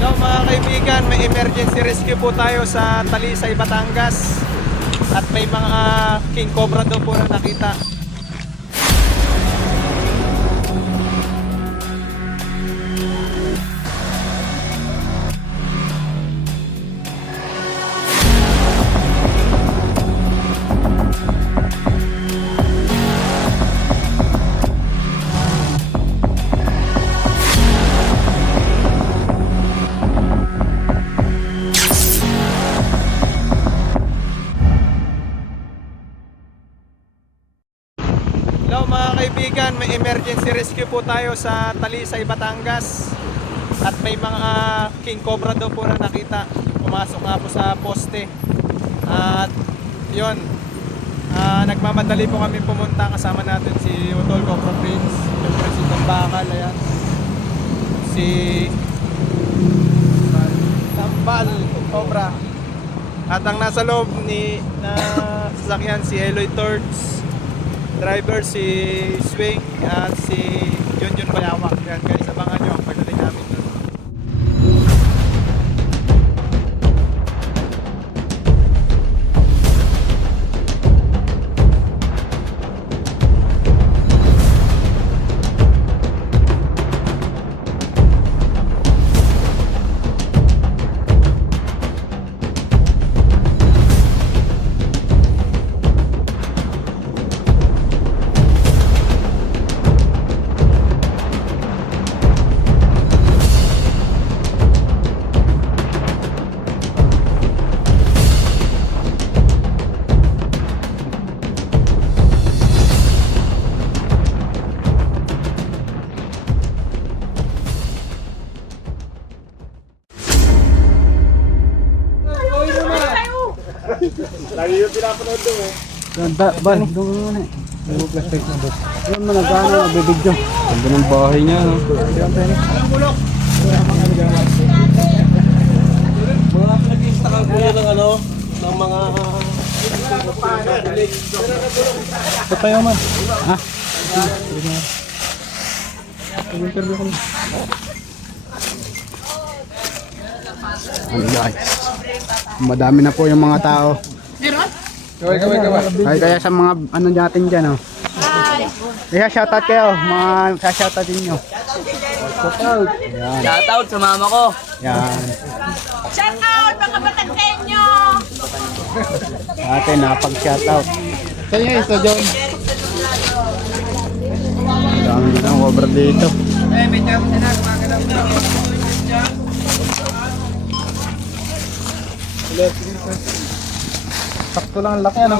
Hello mga kaibigan, may emergency rescue po tayo sa Talisay, Batangas. At may mga king cobra daw po na nakita. Hello mga kaibigan, may emergency rescue po tayo sa Talisay, Batangas. At may mga king cobra daw po na nakita. Pumasok nga po sa poste. At yun, nagmamadali po kami pumunta. Kasama natin si Utol Cobra Prince, siyempre si Tambakal, ayan. Si Tambal Cobra. At ang nasa loob na sasakyan si Eloy Torts, driver si Swing at si Junjun Bayawak. Yan guys, abangan nyo ang pagdating namin doon. Lagi yung pinapanood doon eh. Ban, doon muna eh. Yung plastic na bus. Yun mo nagkano, magbibidyo. Ganda ng bahay niya. No? Mga pinag-install ko yan ng ano, ng mga... Ito tayo man. Ha? Mag-interview ko. Ano guys? Madami na po yung mga tao. Gaway. Kaya sa mga ano natin dyan, oh. Kaya shoutout kayo, mga shoutout din nyo. Yan. Shoutout sa mama ko. Yan. Shout out mga Batagsenyo! Ate, napag-shoutout. Saan yung ito, John? Dami na ng cobra dito. Sakto lang ang laki, ano?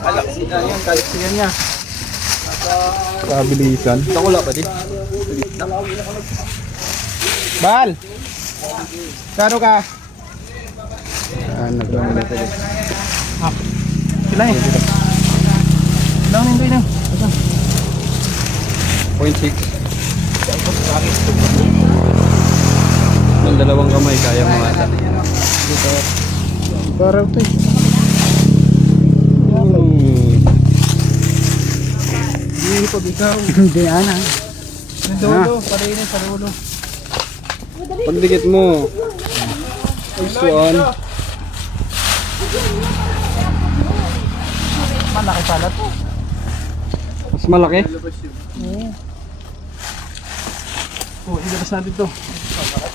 Alaksinan yan, kaliksinan niya. Kabilisan. Nakula ba din? Bal! Kano ka? Naglaman na tayo. Sila eh. Ilang nito yun? 0.6. Ng dalawang kamay, kaya mga ata. Parang ito eh. Hindi pa bitaw. Hindi, ana. Sa dulo, parinig sa dulo. Pagdikit mo. Isuan. Malaki pala to. Mas malaki? Oh, ilabas natin to.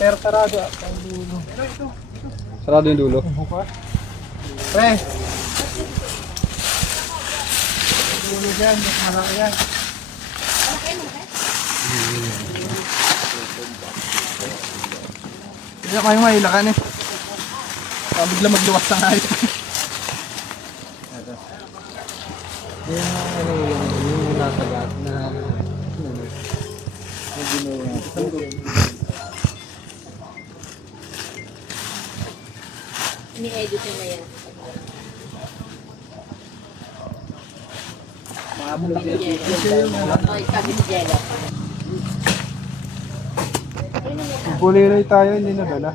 Pero sarado ang dulo. Sarado yung dulo. Pre! Dulo dyan, mas malaki yan. Hindi kayo mailakan eh. Bigla magluwas na nga ito. Yung nasa gat na... Ini-edit nyo na yan. Oy, sabi ni Jello. Buliray tayo, hindi na dala.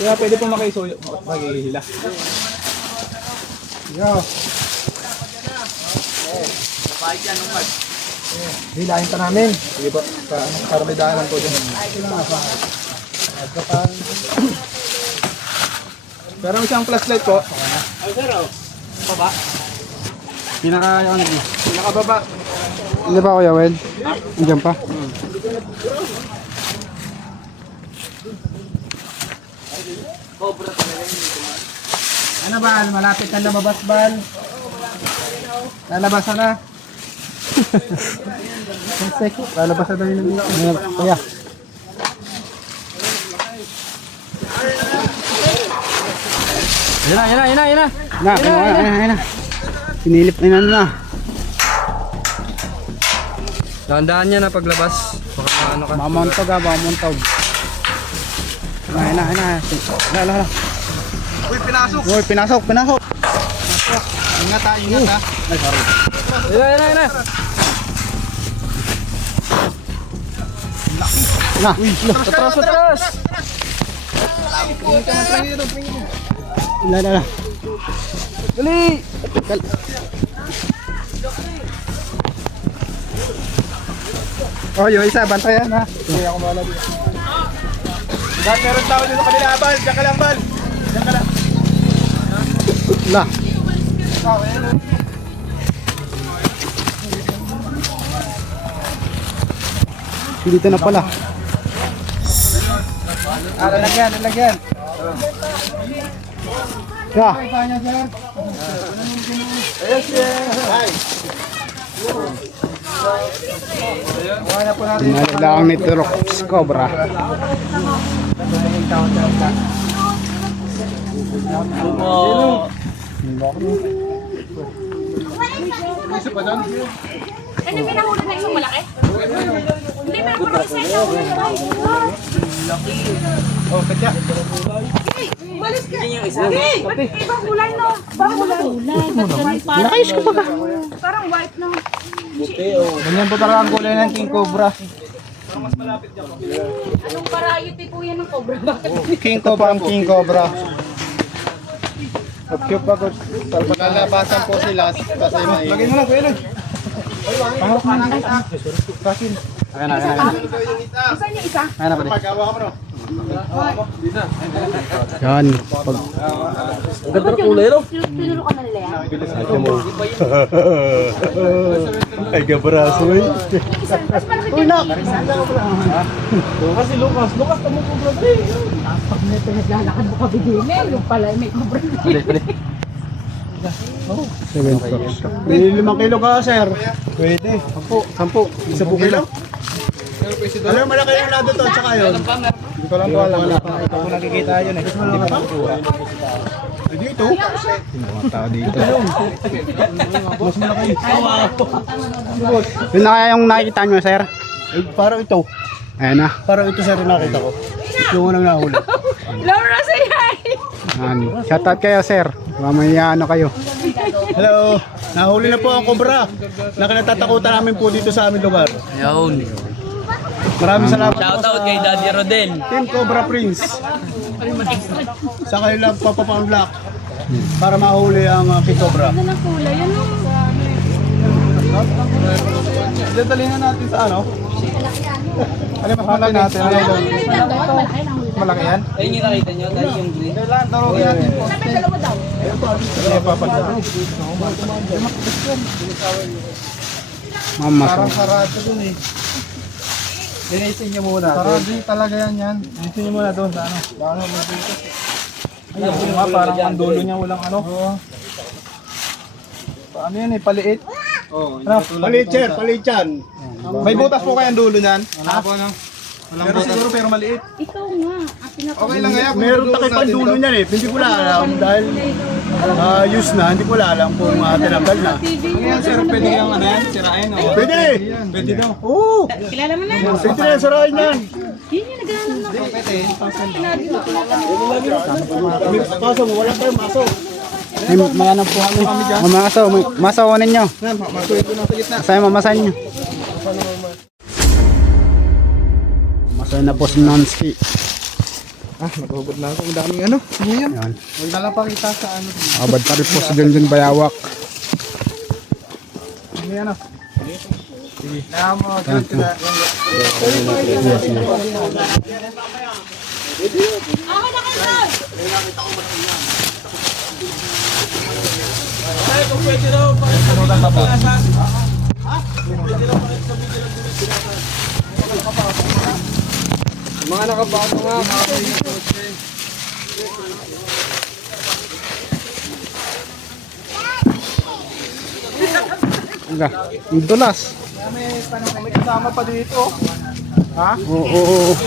Kaya pwede pong makihila. Yo. Hilahin pa namin. Sige po. Para may daanan po dyan. Pero ang isang flashlight po. Pinakababa. Hindi ba Kuya Wel? Andiyan pa. Ano ba? Malapit na lumabas, Bal? Lalabasan na. Lalabasan na yun. Kuya. Ayun na. Na. Sinilip na na. Dahan-dahan niya na paglabas. Baka ano ka. Mamontog ah, mamontog. Na. La. Uy, pinasok. Uy, pinasok. Ingat ha. Ay, sorry. Ayun na. Na. Atras. La. Dali! Oh, yung isa, bantayan ha. Hindi ako mahala dito. Dahil meron tao dito kanila, Bal. Diyan ka lang, Bal. Diyan ka lang. La. Dito na pala. Lalagyan. Ya. Pinalalang ni Trox Cobra. Ano pinahuli na isang malaki? Hindi, pinahuli na isang Oh, katya. Malis ka! Hey! Ba't ibang kulay no? Ibang kulay. Nakayos ka pa ka. Parang white no? Ganyan po talaga ang kulay ng King Cobra. Anong variety po yan ng cobra? Bakit? King Cobra. Cute pa ko. Lalabasan po sila kasi may... Lagay mo na, kuya lang. Ayan na. Saan yung isa? Ayan na pala. Magawa ka mo no? Yan. Ganda ng kulay, no? Tinuro ka na nila yan? Ay, gabraso eh. Mas malaki din yung isa. Kasi Lucas tamo Cobra. Pag may pinaglalakad mo ka bigyan, yung pala may cobra. 7 Trox. May 5 kilo ka, sir. Pwede. 10. Isa po kilo. Ano yung malaki yung lado to, tsaka yun? Hindi ko lang po alam. Ito ko nakikita yun eh. Hindi pa nakuha. Dito? Mga tao dito. Mas malaki. Yun na kaya yung nakikita nyo, sir? Eh, parang ito. Ayan na. Parang ito, sir, yung nakita ko. Yung unang nahuli. Laura, say hi! Yan. Shoutout kayo, sir. Mamaya ano kayo. Hello. Nahuli na po ang cobra. Nakinatatakutan namin po dito sa aming lugar. Ayun. Maraming salamat po Shoutout kay Daddy Rodel. Team Cobra Prince. Sa kanilang papapang-block para mahuli ang King Cobra. Ano ng kulay? Ano? Dadalhin na natin sa ano? Ano mas malaki natin? Ano yung malaki yan? Ayun yung nakita nyo, dahil yung green. Kailan? Tarogin natin po. Sabi dalawa daw. Ano yung papansin? Mama. Parang sarado dun eh. Linisin nyo muna. Sarado talaga yan. Linisin nyo muna doon sa ano. Ano may dito. Ayun nga, parang ang dulo niya walang ano. Paano yan eh, paliit? Oo. Paliit sir, paliit yan. May butas po kayang dulo niyan? Wala po no. Pero siguro pero maliit. Ikaw nga. Okay lang ngayon. Meron takip ang dulo niyan eh. Hindi ko lang alam dahil use na. Hindi ko lang alam kung tinanggal na. Ngayon sir, pwede yung ano yan? Sirain o? Pwede! Pwede daw. Oo! Kilala mo na? Pwede na sirain yan. Yun yung naghahanap na. May paso mo, wala tayong maso. Ay, mga ano po kami. Mga aso, masawanin nyo. Yan, maso ito na sa gitna. Masaya mamasan nyo. Masaya na po si Nancy. Nagugod na ako. Ang daming ano. Sige yan. Yan. Huwag na lang pakita sa ano. Abad pa rin po si Junjun Bayawak. Ano yan, Sige. Namo, doon ka na. Ako na kayo! Mga nakabato nga. Ang dulas. May kasama pa dito. Ha? Oo.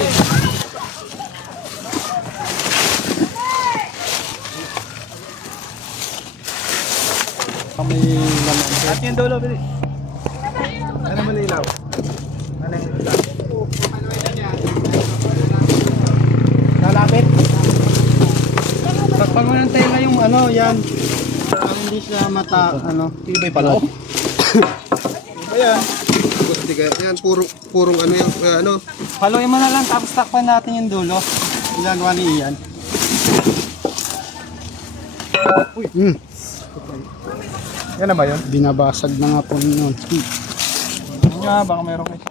Kami naman. At yung dulo, bilis. Ano malilaw? Ano yung ilaw? Lalapit? Pag ng tela yung ano, yan. Hindi siya mata, ano. Tibay pala. Ano yan? Yan, purong ano yung, ano. Haluin mo na lang, tapos takpan natin yung dulo. Ginagawa ni Ian. Yan na ba yun? Binabasag na nga po nun. Ano nga, baka meron kayo.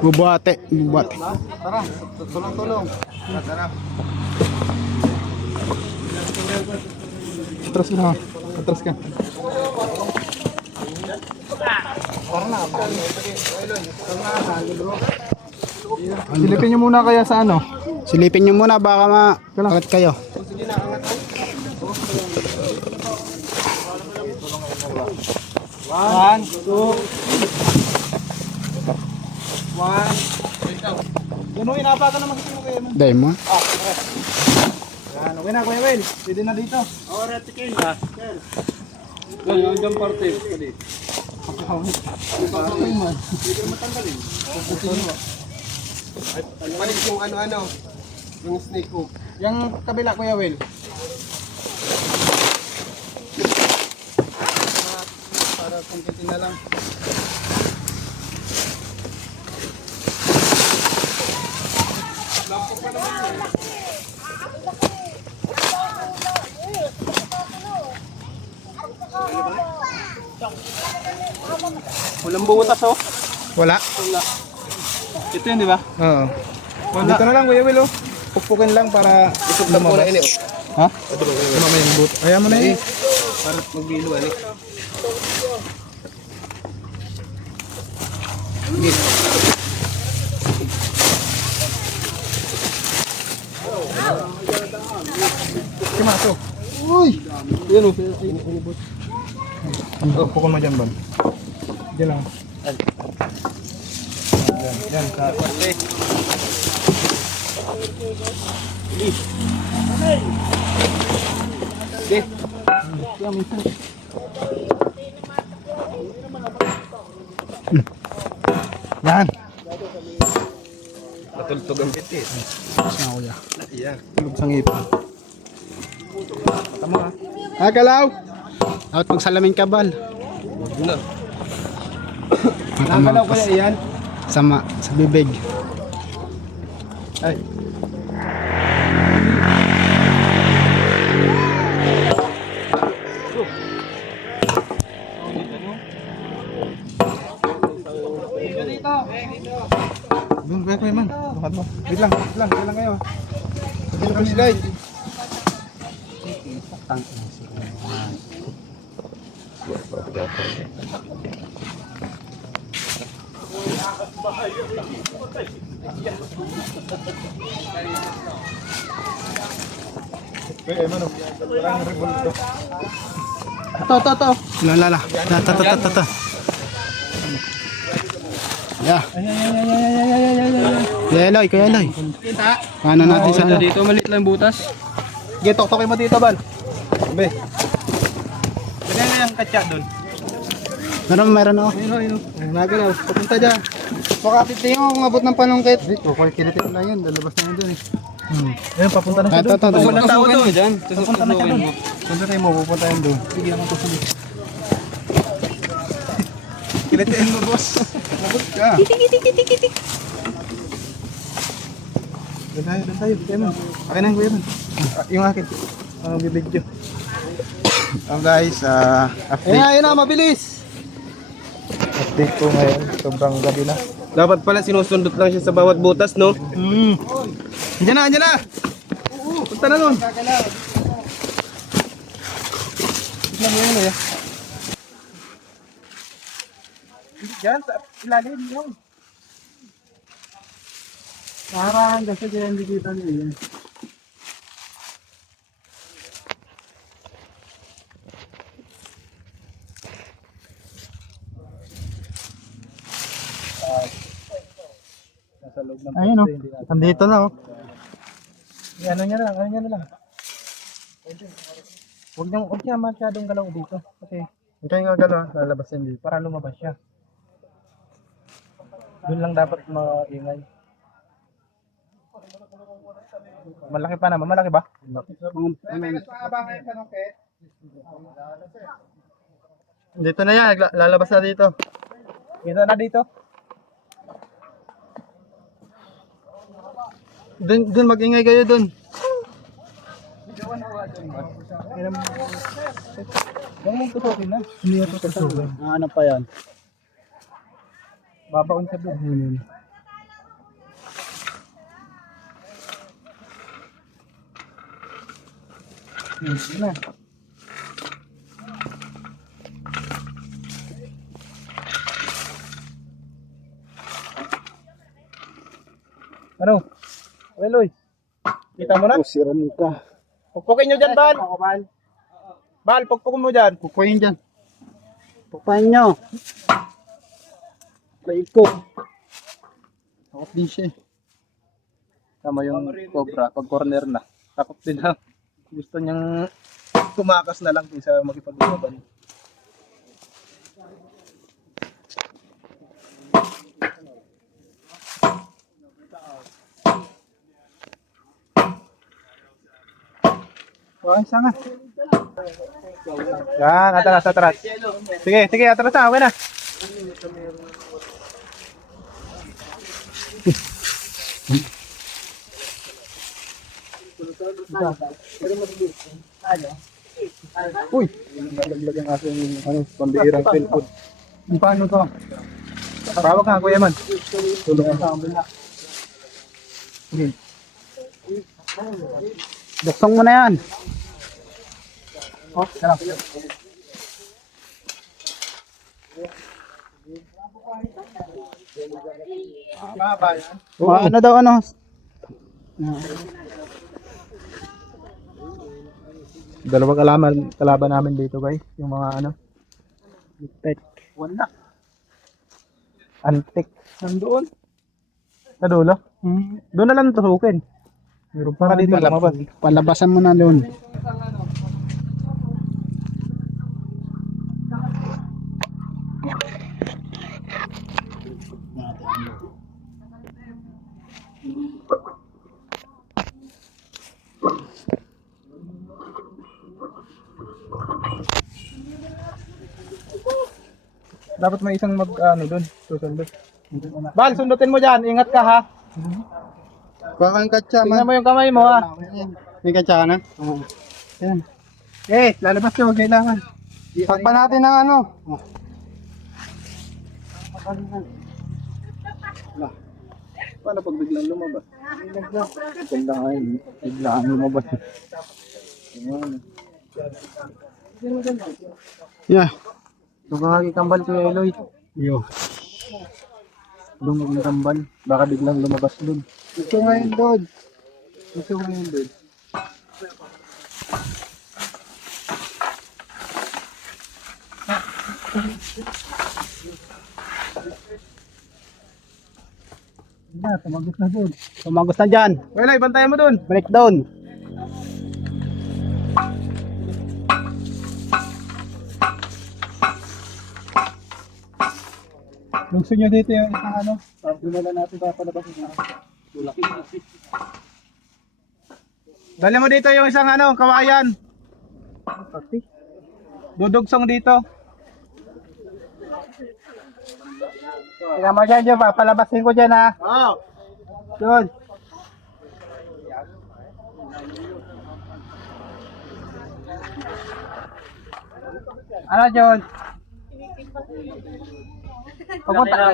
Bubate. Tara, tulong. Tara. Atras ka na. Atras ka. Silipin nyo muna kaya sa ano? Silipin nyo muna, baka ma-angat kayo. One, two. One. Ganun, inapakan naman kasi mo kayo. Dahil mo. Yan, okay na Kuya Will. Pwede na dito. Yan, yung parte. Palit yung ano, yung snake hook. Yung kabila Kuya Will. Para kumpitin na lang. Walang butas, oh. Wala? Ito yun, di ba? Oo. Dito na lang Kuya Will, oh. Pukpukin lang para lumabas. oh. Ha? Mamaya yung boot. Kaya mo na eh. Para magbilo, ano. Kimaso. Yan, oh. Pukul mo dyan, Bon. Diyan lang. Yan, sa kwarte. Yan. Matultog ang bitit. Saan ako ya? Iya. Tulog sa ngipin. Tama ha. Galaw! Dapat magsalamin ka, Bal. Na. Nakagalaw kaya iyan? Sa bibig. Ay. Doon, kuya man. Lukat mo. Wait lang kayo. Dito kami guys. Kuya man, parang revolt to. Ito. Lala. Ta. Ya. Kuya Eloy. Paano natin sa ano? Dito, maliit lang butas. Sige, tok-tokin mo dito, Bal. Sabi. Lagay na yung katsa doon. Meron ako. Ayun. Nagalaw. Papunta dyan. Baka titingin ko kung abot ng panungkit. Dito, kinitin na yun. Lalabas na yun doon eh. Ayun, papunta na siya doon. Ito. Walang tao doon. Dyan. Papunta na siya doon. Punta tayo mo, pupunta yun doon. Sige, ako tusulit. Kinitin mo, boss. Nabot ka. Kitik. Doon tayo. Kuya man. Akin na yung kuya man. Yung akin. Bibidyo. guys, update. Ayun na, mabilis. Update po ngayon, sobrang gabi na. Dapat pala sinusundot lang siya sa bawat butas, no? Andiyan na, andiyan na. Punta na nun. Tignan mo yun eh. Diyan, sa ilalim yun. Parang kasi dyan hindi kita nila. Ayun o, nandito na o. Ano niya na lang. Huwag niya masyadong galaw dito. Kasi huwag kayong gagalaw, lalabas yan dito. Para lumabas siya. Doon lang dapat maingay. Malaki pa naman, malaki ba? Dito na yan, lalabas na dito. Dito na dito. Dun mag-ingay kayo dun. Huwag mong tutukin na. Hindi ito tutukin. Ano pa yan? Babaon ka dun. Hindi na. Ano? Weloy. Kita mo na? Siram ka. Pukpukin nyo dyan, Bal. Bal, pukpukin mo dyan. Pukpukin dyan. Pukpukin nyo. Paikot. Takot din siya. Tama yung cobra. Pag corner na. Takot din ha. Gusto niyang tumakas na lang kaysa makipag-usapan. Okay, sana. Yan, atras. Sige, atras na, okay na. Uy, nalaglag ang aking pambihirang cellphone. Paano to? Tawag ka, Kuya Man. Tulungan sa amin na. Buksong mo na yan. Oh, sarap. Ano daw ano? Dalawang kalaban namin dito guys, yung mga ano. Antik. Wala. Antik. Nandoon. Sa dulo? Doon na lang tusukin. Meron para dito lumabas. Palabasan mo na doon. Dapat may isang doon, susundot. Bal, sundutin mo dyan, ingat ka ha. Kuha kang katsa, man. Tingnan mo yung kamay mo ha. May katsa ka na? Oo. Yan. Lalabas ka, huwag kailangan. Takpan natin ng ano. Paano pag biglang lumabas? Ganda nga yun. Biglaan lumabas. Yeah. Lumaki kambal ko Eloy. Yo. Lumaki kambal. Baka biglang lumabas doon. Gusto ngayon doon. Tumagos na doon. Tumagos na dyan. Eloy, bantayan mo doon. Break down. Lungso nyo dito yung isang ano, dumala natin para palabas yung laki. Dali mo dito yung isang ano, kawayan. Dudugsong dito. Tingnan mo dyan, papalabasin ko dyan ha. Oo. Doon. Ano, John?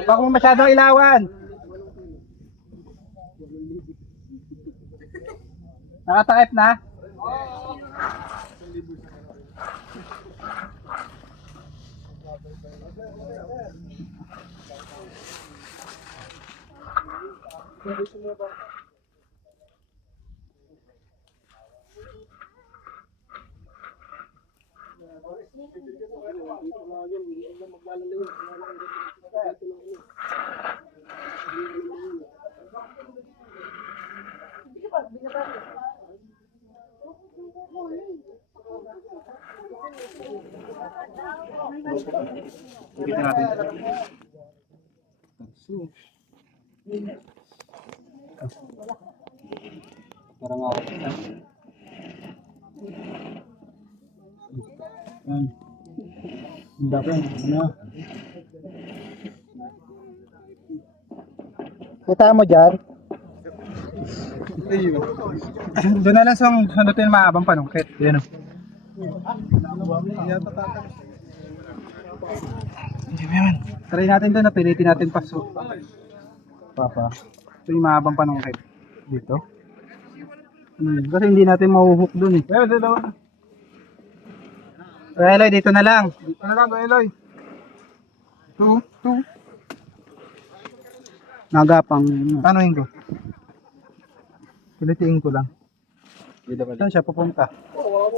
Pag mo masyadong ilawan. Nakatakip na? Dito natin. Parang ako. Yan. Ang dami. Ano? Kita mo dyan? Doon na lang sa sundutin maabang panungkit. Yan o. Try natin doon, napilitin natin paso. Papa. Ito yung mahabang panungkit. Dito. Kasi hindi natin mahuhook doon eh. Eloy, dito na lang. Dito na lang, Eloy. Two. Nagapang. Ano yung go? Pilitiin ko lang. Saan siya pupunta? Teka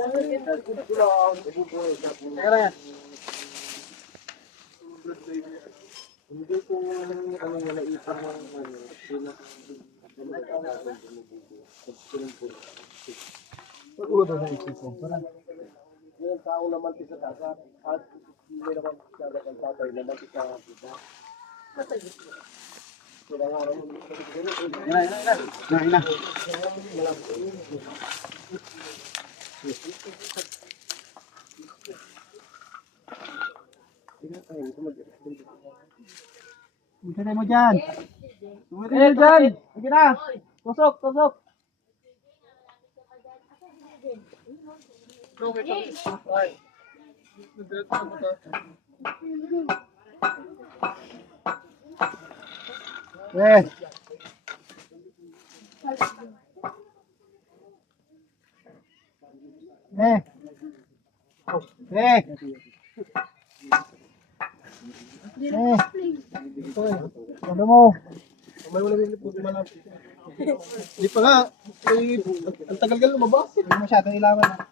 lang yan. Na. Tingnan mo dyan. Tingnan dyan. Sige na. Tusok. Ano mo? Hindi pa nga. Ang tagal-gal lumabas. Hindi masyadong ilawan na.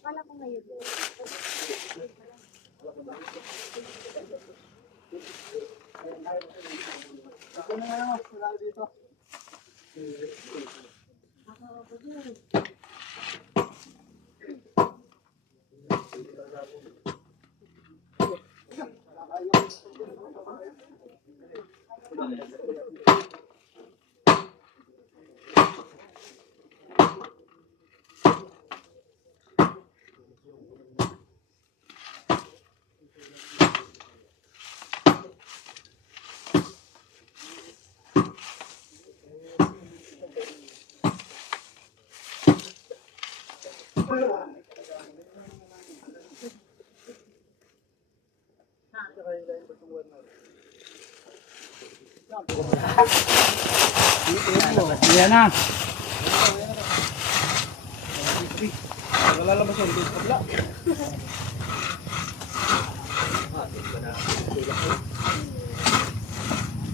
Kala ko ngayon. Yan na. Lalabas yung dito kabla.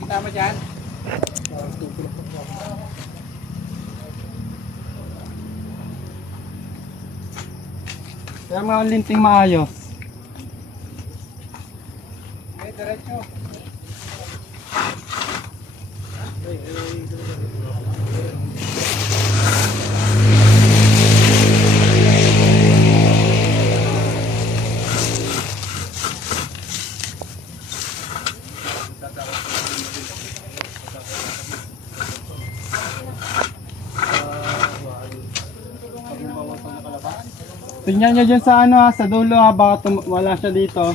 Kita mo dyan? Kaya mga linting maayos. Okay, diretso. Tingnan nyo dyan sa ano ha, sa dulo ha, baka wala siya dito.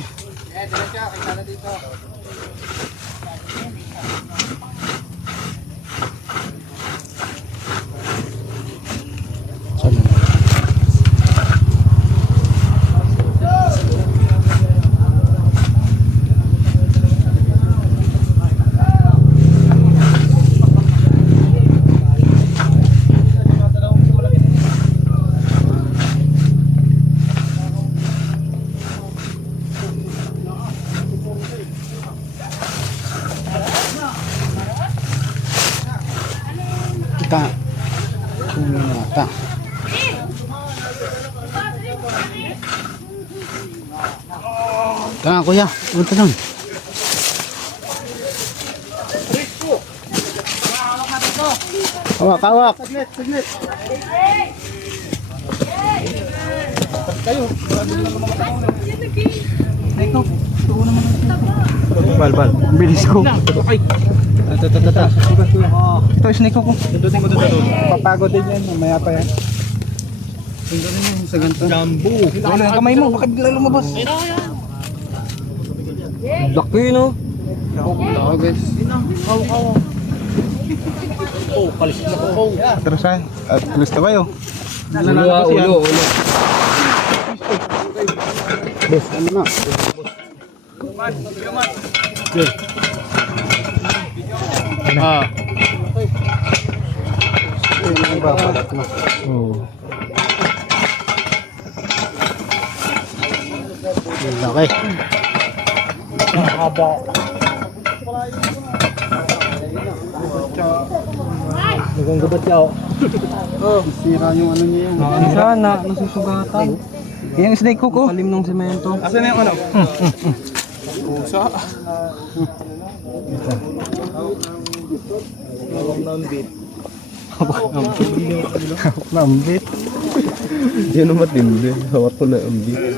Ta. Ta. Tanga kuya, punta doon. Hawak, hawak. Bal. Bilis ko. Ito, snake ko. Papagod din yan, mamaya pa yan. Tingnan mo sa ganito. Jumbo. Wala yung kamay mo, baka bigla lumabas. Laki no? Oo guys. Atrasan. Atras na kayo. Ulo. Boss, ano na? Ah. Oo. Laki. Naganggabat siya oh. Sira yung ano niya yan. Sana, nasusugatan. Yung snake hook ko. Palim ng semento. Asan na yung ano? Lambit. Yan ang matindi. Hawak ko na ang beat.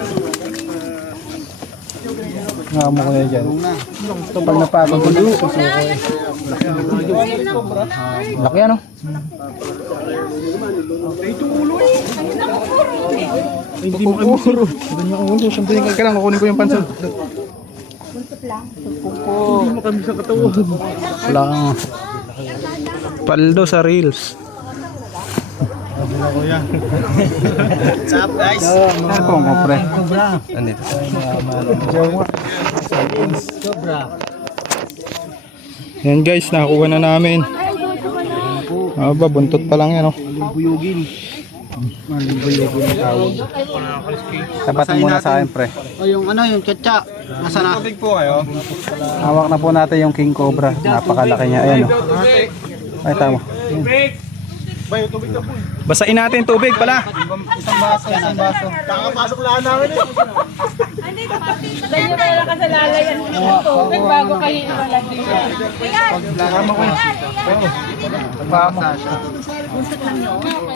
Ngamo ko na dyan. Pag napagod ko na susuko. Laki ano? Hindi mo kamuro. Doon yung ulo. Siyempre ka lang, kukunin ko yung pansol. Hindi mo kami sa katawan. Wala kang paldo sa reels. What's up guys? Ano po mo pre? Andito. Yan guys, nakuha na namin. Aba, buntot pa lang yan oh. Tapat mo muna sa akin pre. O yung ano, yung tsa-tsa. Nasa na? Tubig po kayo. Hawak na po natin yung king cobra. Napakalaki niya. Ayan o. Ay tama. Basain natin tubig pala. Isang baso. Kakapasok lang namin eh. Ganyan pala ka sa lalayan ng tubig bago kayo iwalan dito.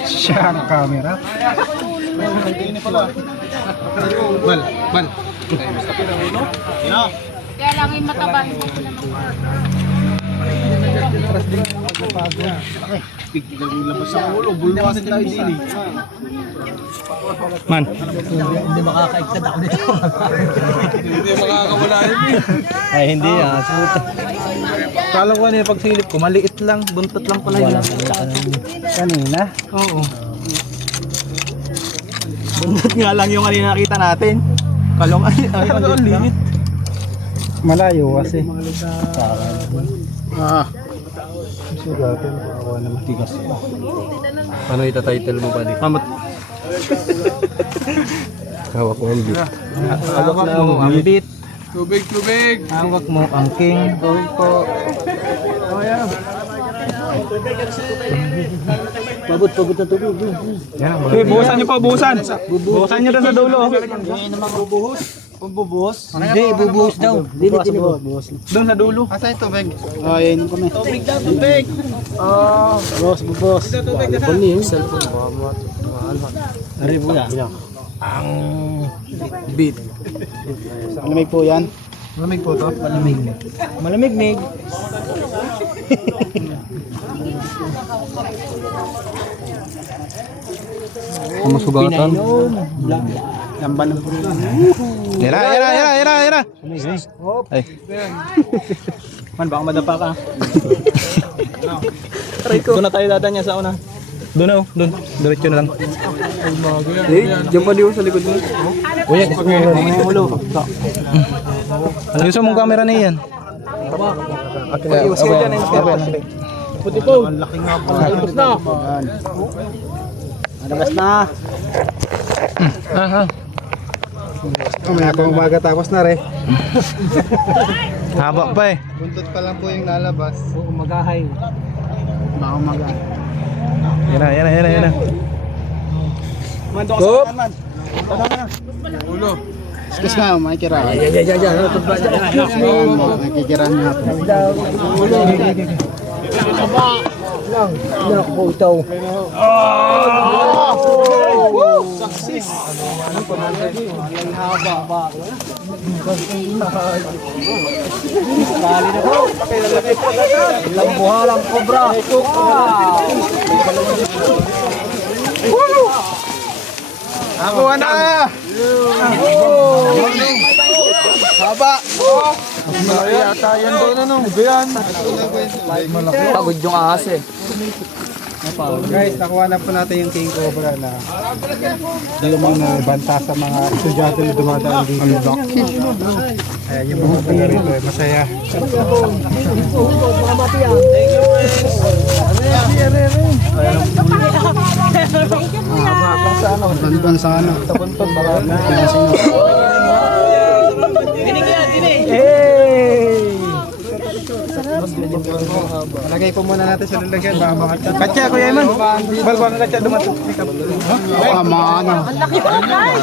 Siya ang camera. Bal. Kaya lang yung mataba. Man. Hindi makakaigtad ako nito. Hindi makakawala yun eh. Ay hindi ah. Kala ko kanina pagsilip ko, maliit lang. Buntot lang pala yun. Kanina? Oo. Buntot nga lang yung kanina nakita natin. Kalong ay ang limit. Malayo kasi. Sugatin ako na matigas. Ano ita-title mo ba di? Hawak mo ang beat. Hawak mo ang beat. Tubig. Hawak mo ang king. Tubig po. Pabot na tubig. Okay, buhusan nyo pa, buhusan. Buhusan nyo doon sa dulo. Hindi, ibubuhos daw. Doon sa dulo. Asa yung tubig? Ayun kami. Tubig. Boss, bubos. Cellphone niya yung cellphone. Ari po yan. Ang beat. Malamig po yan. Malamig po to. Malamig mig. Masugatan. Lamban ng puro. Ira. Ay. Man, baka madapa ka. Doon na tayo dadanya sa una. Doon. Diretso na lang. Diyan pa diyo sa likod mo. Uy, ayusin mong camera na yan. Puti po. Alabas na. Alabas na. Mamaya pa umaga tapos na rin. Haba pa eh. Buntot pa lang po yung lalabas. Magahay. Baka umaga. Yan na. Mandok sa man. Ulo. Excuse nga, makikira. Makikira nga po. Lambuhalang kobra. Ako na! Haba! Yata yan doon ano? Yan. Pagod yung ahas eh. Guys, nakuha na po natin yung king cobra na mga banta sa mga estudyante na dumadaan dito. Ayan, yung mga taga rito, masaya. Bandon sa ano? Lagay po muna natin sa lalagyan. Katya, Kuya Iman. Balbang ang katya dumating. Ano?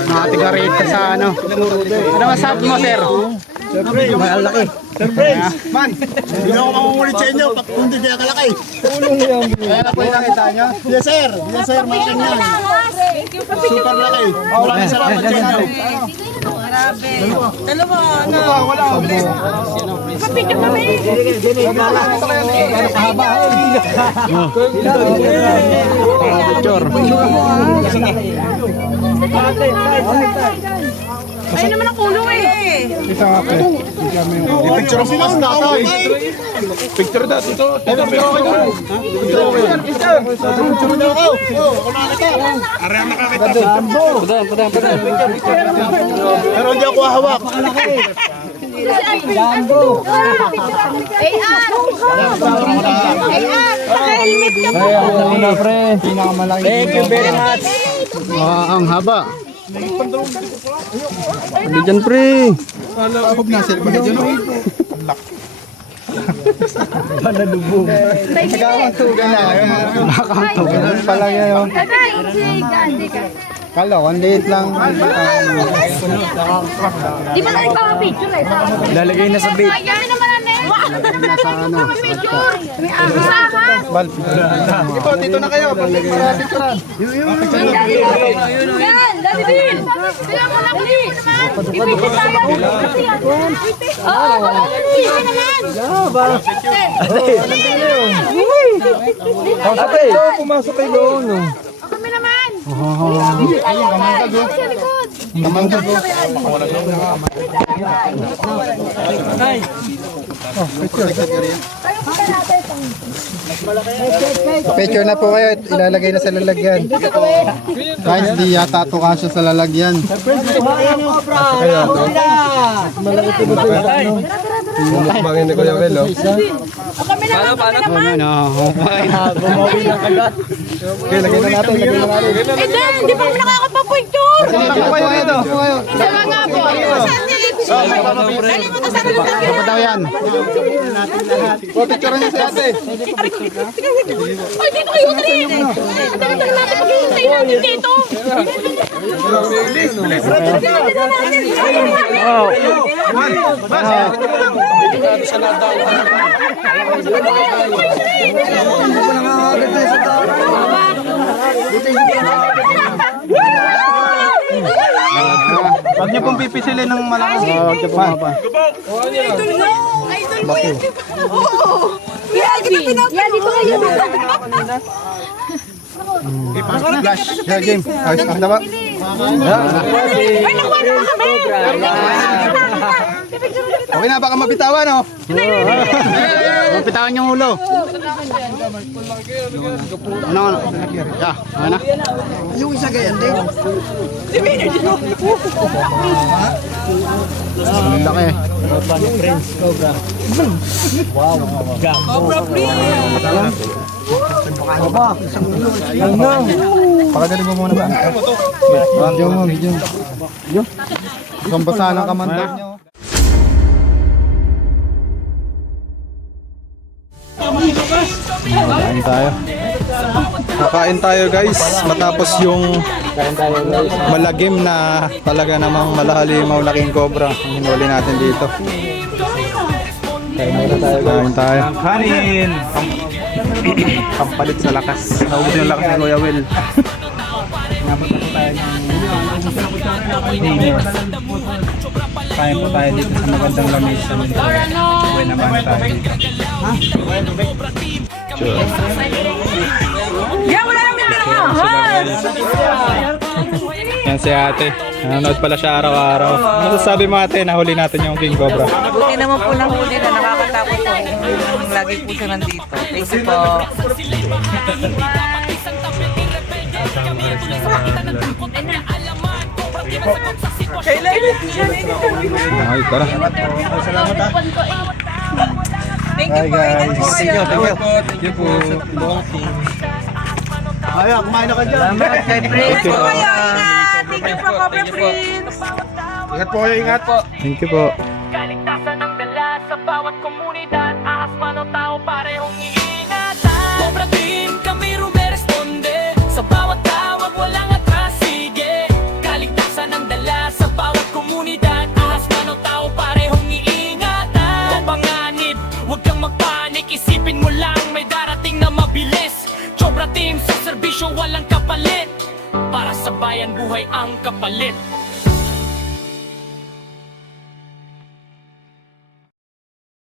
Mga tigarita sa ano. Ano masabi mo, sir? Mahal laki. Man, hindi ako mamungulit sa inyo. Kung hindi kaya kalaki. Kaya na po yung nakita nyo? Yes, sir. Yes, sir. Malaking yan. Super laki. Maraming salamat sa inyo. Dalawa, ano? Wala. Kapityo kami. Ayun naman ang ulo eh. Isa nga pe. Picture mo mas tatay. Picture na dito. Pero hindi ako hawak. Thank you very much. Ang haba. Diyan pre. Ako na sir, bakit yun? Nagkakantugan na. Nakakantugan pala yan. Kala ko, ang liit lang. Di ba na ipapapicture eh? Lalagay na sa bait. Ayan naman na eh. Nasa ano. Picture. May ahas. Dito, dito na kayo. Picturean. Yan, dali din. Kaya mo lang din. Ipicture tayo. Oo, dali naman. Ate, pumasok kayo doon. Kami naman. Ayun, kamangkag. Sa likod. Kamangkag. Picture na po kayo. Ilalagay na sa lalagyan. Guys, di yata ito kasya sa lalagyan. Bangin ni Kuya Mel, oh. Kami naman. Okay, lagay na natin. Lagay na natin. Eh, Dan, di pa kami nakakapapicture. Sama nga po. Dali mo to sa Ano daw yan? Picture niyo si ate. Ay, dito kayo, dali. Dali natin maghihintay natin dito. Huwag niyo pong pipisilin ng malakas. Huwag niyo pong mapa. Idol mo yan. Oo. Yan, dito kayo. Ipasok na. Flash. Yeah, game. Ayos na. Tama. Ay, nakuha naman kami! Okay na, baka mabitawan, oh. Mabitawan yung ulo. Ano? Yeah, ano na? Yung isa ganyan din. Laki. Pakagaling mo muna ba? Medyo mo, medyo. Isang basa ng kamandag nyo. Kakain tayo. Kakain tayo guys. Matapos yung malagim na talaga namang malahalimaw na king cobra ang hinuli natin dito. Kain tayo. Kanin! Pampalit sa lakas. Naubos yung lakas ni Kuya Will. Kain po tayo dito sa magandang lamig sa Mindoro. Buhay naman tayo. Yeah, wala namin pinamahal! Yan si ate. Nanonood pala siya araw-araw. Ano sasabi mo ate? Nahuli natin yung king cobra. Buti naman po ng huli na nakakatakot po kung lagi po siya nandito. Thank you po. Ay, tara. Thank you po. Thank you po. Ayaw, kumain na ka dyan. Salamat kay Prince. Thank you po kayo. Ingat. Thank you po, Cobra Prince. Ingat po kayo, ingat po. Thank you po. Kaligtasan ng dala sa bawat komunidad. Ahas man o tao parehong iingatan. Cobra Team, kami rumeresponde. Sa bawat tawag walang atrasige. Kaligtasan ng dala sa bawat komunidad. Ahas man o tao parehong iingatan. Huwag panganib, huwag kang magpanik. Isipin mo lang may darating na mabilis. Cobra Team sa serbisyo walang kapalit. Para sa bayan buhay ang kapalit.